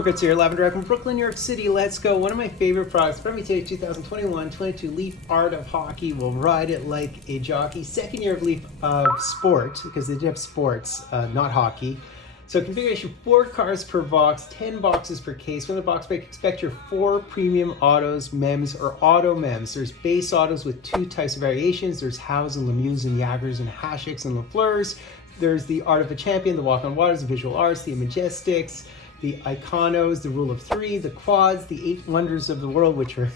Fultoncards here, live and direct from Brooklyn, New York City. Let's go. One of my favorite products from me today, 2021-22 Leaf Art of Hockey. We'll ride it like a jockey. Second year of Leaf of Sport, because they did have sports, not hockey. So configuration, 4 cards per box, 10 boxes per case. From the box break, expect your 4 premium autos, mems, or auto mems. There's base autos with 2 types of variations. There's Hows and Lemieux and Jagers and Hashicks and Lafleurs. There's the Art of a Champion, the Walk on Waters, the Visual Arts, the Majestics, the Iconos, the Rule of 3, the Quads, the 8 Wonders of the World, which are,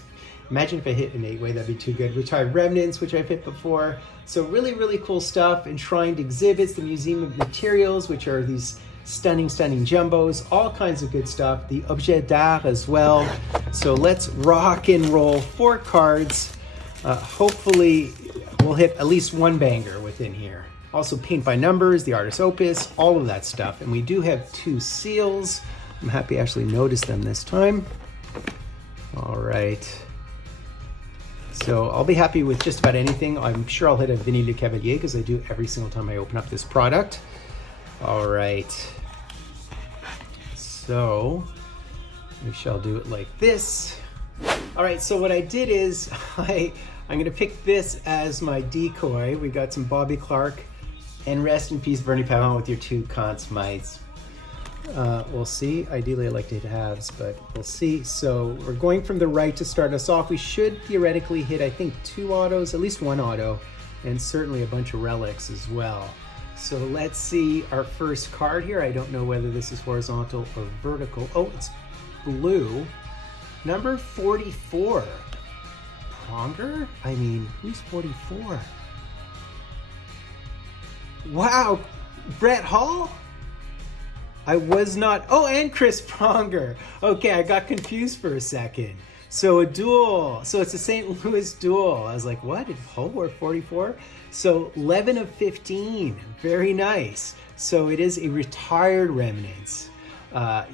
imagine if I hit an 8-way, that'd be too good. Retired Remnants, which I've hit before. So really, really cool stuff. Enshrined exhibits, the Museum of Materials, which are these stunning, stunning jumbos, all kinds of good stuff. The Objet d'Art as well. So let's rock and roll. 4 cards. Hopefully we'll hit at least one banger within here. Also paint by numbers, the artist's opus, all of that stuff. And we do have 2 seals. I'm happy I actually noticed them this time. All right. So I'll be happy with just about anything. I'm sure I'll hit a Vinny Le Cavalier because I do every single time I open up this product. All right. So we shall do it like this. All right, so what I did is I'm gonna pick this as my decoy. We got some Bobby Clark. And rest in peace, Bernie Pavon, with your 2 Conn Smythes. We'll see. Ideally, I like to hit halves, but we'll see. So we're going from the right to start us off. We should theoretically hit, I think, 2 autos, at least 1 auto, and certainly a bunch of relics as well. So let's see our first card here. I don't know whether this is horizontal or vertical. Oh, it's blue. Number 44. Pronger? I mean, who's 44? Wow, Brett Hall? I was not, oh, and Chris Pronger. Okay, I got confused for a second. So a duel, so it's a St. Louis duel. I was like, what, did Hull wear 44? So 11 of 15, very nice. So it is a retired Remnants.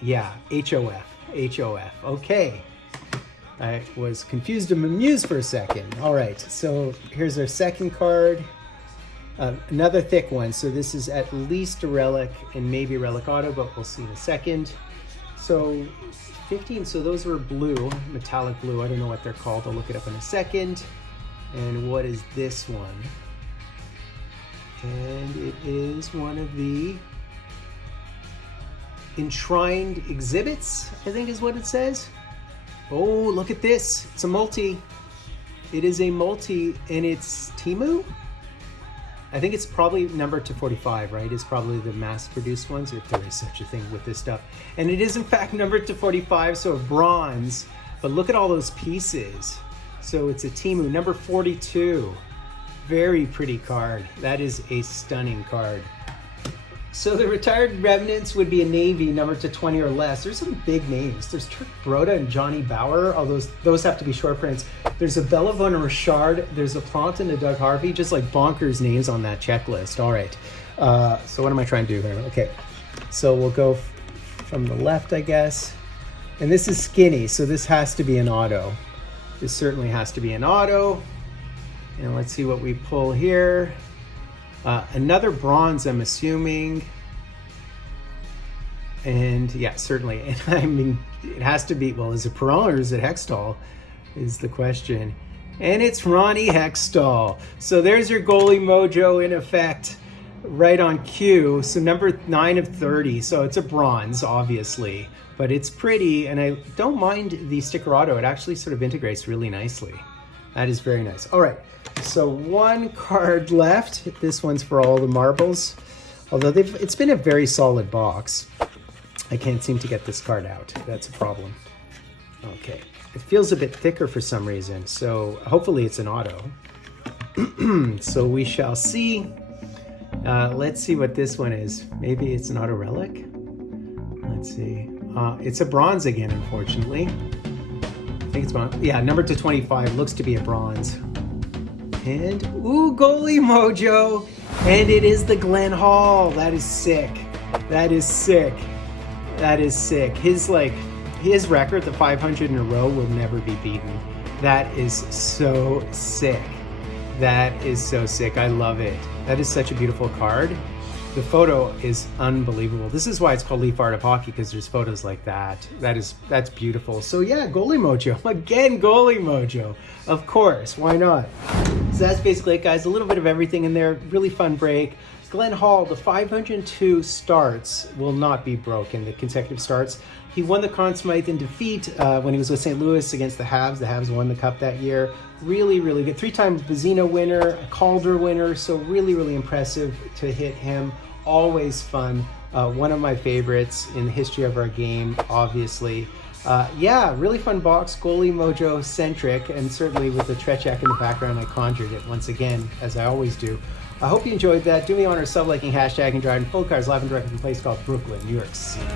Yeah, HOF, okay. I was confused and amused for a second. All right, so here's our second card. Another thick one, so this is at least a relic and maybe a relic auto, but we'll see in a second. So 15, so those were blue, metallic blue. I don't know what they're called. I'll look it up in a second. And what is this one? And it is one of the enshrined exhibits, I think is what it says. Oh, look at this. It's a multi. It is a multi, and it's Timu? I think it's probably numbered to 45, right? It's probably the mass-produced ones, if there is such a thing with this stuff. And it is, in fact, numbered to 45, so a bronze. But look at all those pieces. So it's a Timu, number 42. Very pretty card. That is a stunning card. So the retired Remnants would be a Navy, numbered to 20 or less. There's some big names. There's Turk Broda and Johnny Bauer. All those have to be short prints. There's a Bella Von Richard. There's a Plante and a Doug Harvey. Just like bonkers names on that checklist. All right. So what am I trying to do here? Okay. So we'll go from the left, I guess. And this is skinny, so this has to be an auto. This certainly has to be an auto. And let's see what we pull here. Another bronze, I'm assuming. And yeah, certainly. And I mean, it has to be, well, is it Perron or is it Hextall is the question. And it's Ronnie Hextall. So there's your goalie mojo in effect, right on cue. So number 9 of 30. So it's a bronze, obviously, but it's pretty. And I don't mind the sticker auto. It actually sort of integrates really nicely. That is very nice. All right. So 1 card left. This one's for all the marbles. Although it's been a very solid box. I can't seem to get this card out. That's a problem. Okay. It feels a bit thicker for some reason. So hopefully it's an auto. So we shall see. Let's see what this one is. Maybe it's an auto relic. Let's see. It's a bronze again, unfortunately. I think it's bronze. Yeah, numbered to 25. Looks to be a bronze. And, ooh, goalie mojo. And it is the Glenn Hall. That is sick. That is sick. That is sick. His record, the 500 in a row, will never be beaten. That is so sick. That is so sick. I love it. That is such a beautiful card. The photo is unbelievable. This is why it's called Leaf Art of Hockey, because there's photos like that. That's beautiful. So yeah, goalie mojo. Again, goalie mojo. Of course, why not? So that's basically it, guys. A little bit of everything in there. Really fun break. Glenn Hall, the 502 starts will not be broken, the consecutive starts. He won the Conn Smythe in defeat when he was with St. Louis against the Habs. The Habs won the Cup that year. Really, really good. 3-time Vezina winner, a Calder winner. So really, really impressive to hit him. Always fun. One of my favorites in the history of our game, obviously. Yeah, really fun box, goalie mojo centric, and certainly with the Trechak in the background, I conjured it once again, as I always do. I hope you enjoyed that. Do me a honor, sub-liking, hashtagging, driving Fultoncards live and direct from a place called Brooklyn, New York City.